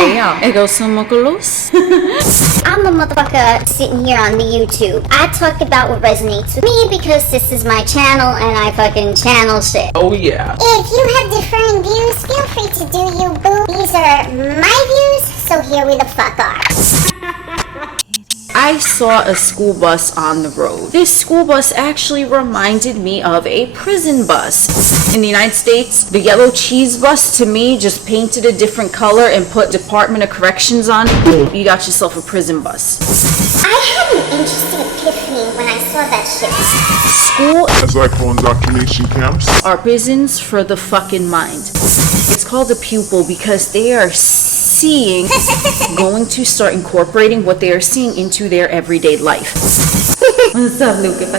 Hey y'all, it goes some mkultra. I'm the motherfucker sitting here on the YouTube. I talk about what resonates with me because this is my channel and I fucking channel shit. Oh yeah. If you have differing views, feel free to do you, boo. These are my views, so here we the fuck are. I saw a school bus on the road. This school bus actually reminded me of a prison bus. In the United States, the yellow cheese bus to me just painted a different color and put Department of Corrections on it. Boom, you got yourself a prison bus. I had an interesting epiphany when I saw that shit. School, as I call indoctrination camps, are prisons for the fucking mind. It's called a pupil because they are going to start incorporating what they are seeing into their everyday life. What's up, Lucas?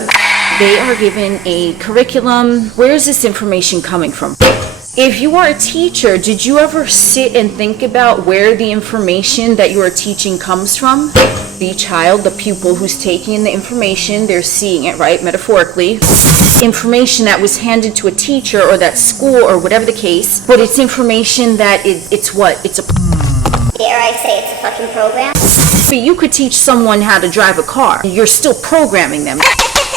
They are given a curriculum. Where is this information coming from? If you are a teacher, did you ever sit and think about where the information that you are teaching comes from? The child, the pupil who's taking in the information, they're seeing it, right? Metaphorically. Information that was handed to a teacher or that school or whatever the case, but it's information that it's what? It's a... Dare I say it's a fucking program? But you could teach someone how to drive a car. You're still programming them.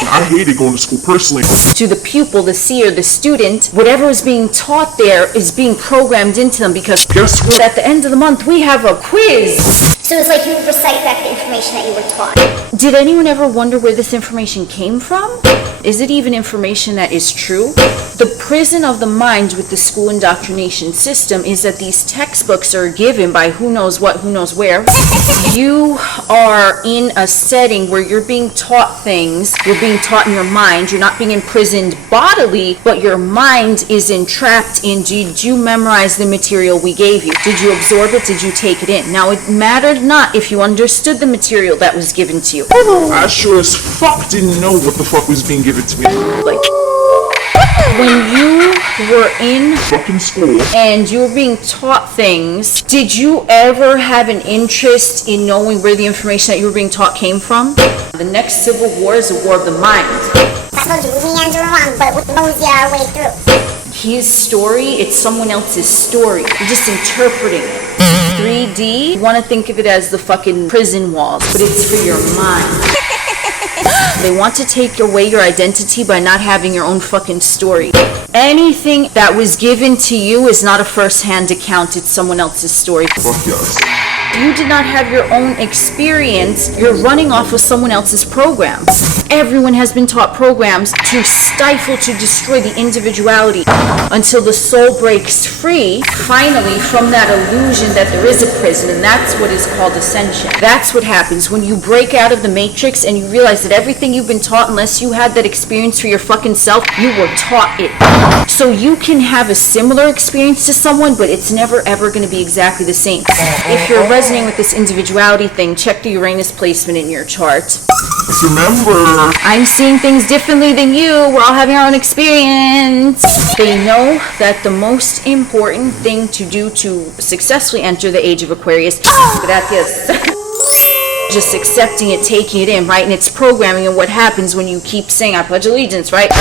I hated going to school personally. To the pupil, the seer, the student, whatever is being taught there is being programmed into them because guess what? At the end of the month we have a quiz. So it's like you recite back the information that you were taught. Did anyone ever wonder where this information came from? Is it even information that is true? The prison of the mind with the school indoctrination system is that these textbooks are given by who knows what, who knows where. You are in a setting where you're being taught things. You're being taught in your mind. You're not being imprisoned bodily, but your mind is entrapped in, did you memorize the material we gave you? Did you absorb it? Did you take it in? Now, it mattered not if you understood the material that was given to you. I sure as fuck didn't know what the fuck was being given to me. Like, when you were in Fucking school. and you were being taught things, did you ever have an interest in knowing where the information that you were being taught came from? The next civil war is a war of the mind. I told you, we meander around, but we mosey our way through. His story, it's someone else's story. You're just interpreting it. 3D, you want to think of it as the fucking prison walls, but it's for your mind. They want to take away your identity by not having your own fucking story. Anything that was given to you is not a first-hand account, it's someone else's story. Fuck yes. You did not have your own experience. You're running off of someone else's programs. Everyone has been taught programs to stifle, to destroy the individuality until the soul breaks free, finally, from that illusion that there is a prison, and that's what is called ascension. That's what happens when you break out of the matrix and you realize that everything you've been taught, unless you had that experience for your fucking self, you were taught it. So you can have a similar experience to someone, but it's never ever going to be exactly the same. If you're resonating with this individuality thing, check the Uranus placement in your chart. Remember, I'm seeing things differently than you. We're all having our own experience. They know that the most important thing to do to successfully enter the age of Aquarius, gracias, just accepting it, taking it in, right? And it's programming, and what happens when you keep saying, I pledge allegiance, right?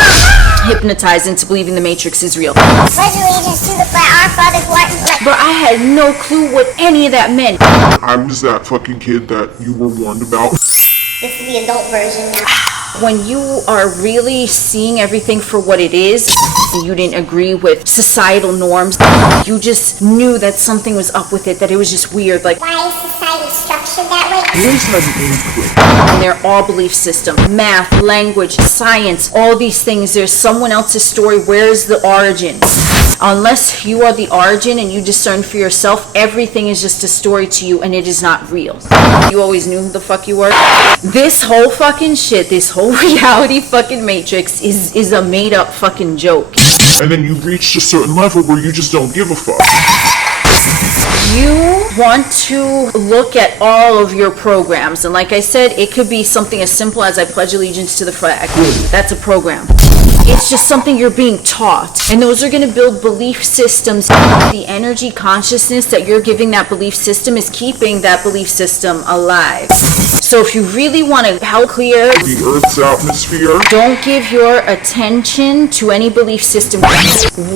Hypnotized into believing the matrix is real. Pledge allegiance to the flag, our Father who art in heaven. But I had no clue what any of that meant. I was that fucking kid that you were warned about. This is the adult version now. When you are really seeing everything for what it is, you didn't agree with societal norms, you just knew that something was up with it, that it was just weird, like, Why is society structured that way? Always had an input. and they're all belief system, math, language, science, all these things, there's someone else's story. Where's the origin? Unless you are the origin and you discern for yourself, everything is just a story to you and it is not real. You always knew who the fuck you were. This whole fucking shit, this whole reality fucking matrix is a made up fucking joke. And then you reached a certain level where you just don't give a fuck. You want to look at all of your programs, and like I said, it could be something as simple as I pledge allegiance to the flag. That's a program. It's just something you're being taught, and those are going to build belief systems. The energy consciousness that you're giving that belief system is keeping that belief system alive. So So if you really want to help clear the Earth's atmosphere, don't give your attention to any belief system.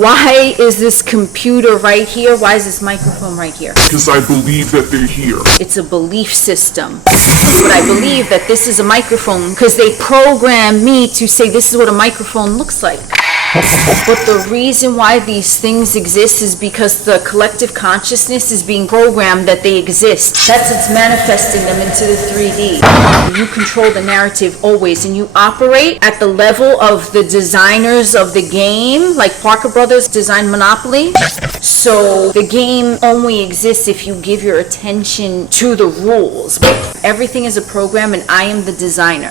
Why is this computer right here? Why is this microphone right here? because I believe that they're here. It's a belief system. But I believe that this is a microphone because they program me to say this is what a microphone looks like. But the reason why these things exist is because the collective consciousness is being programmed that they exist. That's what's manifesting them into the 3D. You control the narrative always, and you operate at the level of the designers of the game, like Parker Brothers designed Monopoly. So the game only exists if you give your attention to the rules. Everything is a program, and I am the designer.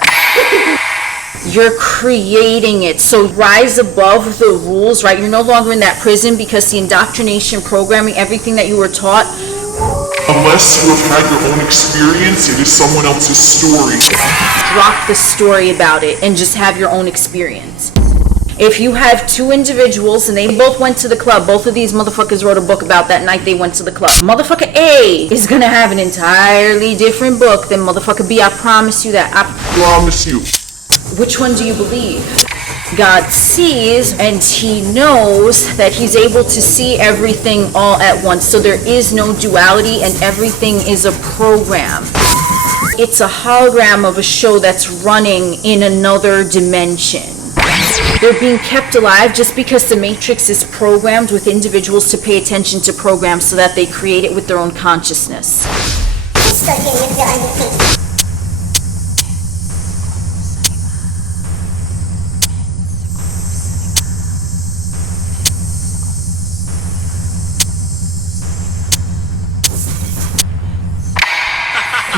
You're creating it. So rise above the rules, right? You're no longer in that prison because the indoctrination programming, everything that you were taught. Unless you have had your own experience, it is someone else's story. Drop the story about it and just have your own experience. If you have two individuals and they both went to the club, both of these motherfuckers wrote a book about that night they went to the club. Motherfucker A is gonna have an entirely different book than motherfucker B. I promise you that. I Promise you. Which one do you believe? God sees and he knows that he's able to see everything all at once. So there is no duality and everything is a program. It's a hologram of a show that's running in another dimension. They're being kept alive just because the Matrix is programmed with individuals to pay attention to programs so that they create it with their own consciousness.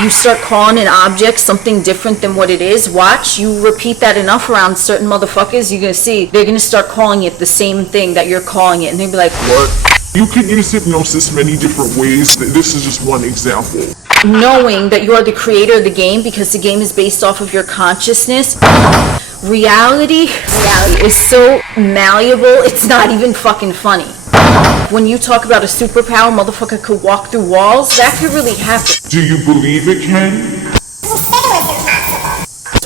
You start calling an object something different than what it is. Watch, you repeat that enough around certain motherfuckers, you're gonna see they're gonna start calling it the same thing that you're calling it, and they'll be like, What? You can use hypnosis many different ways. This is just one example. knowing that you are the creator of the game because the game is based off of your consciousness. Reality is so malleable, it's not even fucking funny. When you talk about a superpower, motherfucker could walk through walls, that could really happen. Do you believe it can?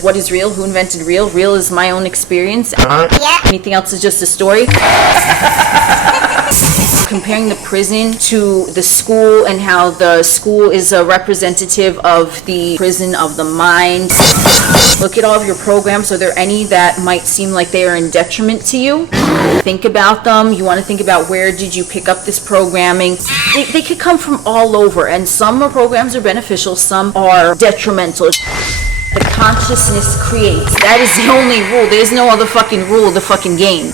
What is real? Who invented real? Real is my own experience. Yeah. Anything else is just a story. Comparing the prison to the school and how the school is a representative of the prison of the mind. Look at all of your programs. Are there any that might seem like they are in detriment to you? Think about them. You want to think about where did you pick up this programming. They could come from all over, and some programs are beneficial, some are detrimental. The consciousness creates. That is the only rule. There's no other fucking rule of the fucking game.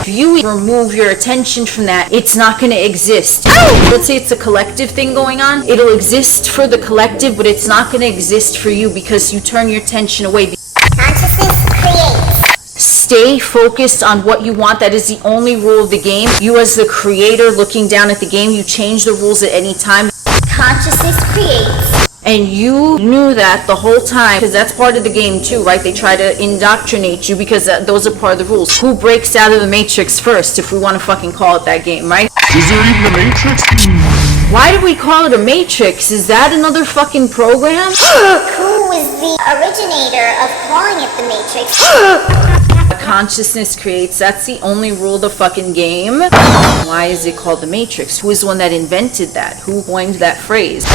If you remove your attention from that, it's not going to exist. Let's say it's a collective thing going on. It'll exist for the collective, but it's not going to exist for you because you turn your attention away. Consciousness creates. Stay focused on what you want. That is the only rule of the game. You as the creator looking down at the game, you change the rules at any time. Consciousness creates. And you knew that the whole time, because that's part of the game too, right? They try to indoctrinate you because those are part of the rules. Who breaks out of the Matrix first, if we want to fucking call it that game, right? Is there even a Matrix? Why do we call it a Matrix? Is that another fucking program? Who was the originator of calling it the Matrix? Consciousness creates. That's the only rule of the fucking game. Why is it called the Matrix? Who is the one that invented that? Who coined that phrase?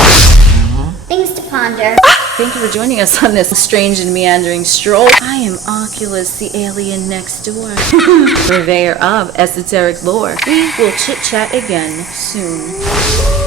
Things to ponder. Thank you for joining us on this strange and meandering stroll. I am Oculus, the alien next door. Purveyor of esoteric lore. We will chit-chat again soon.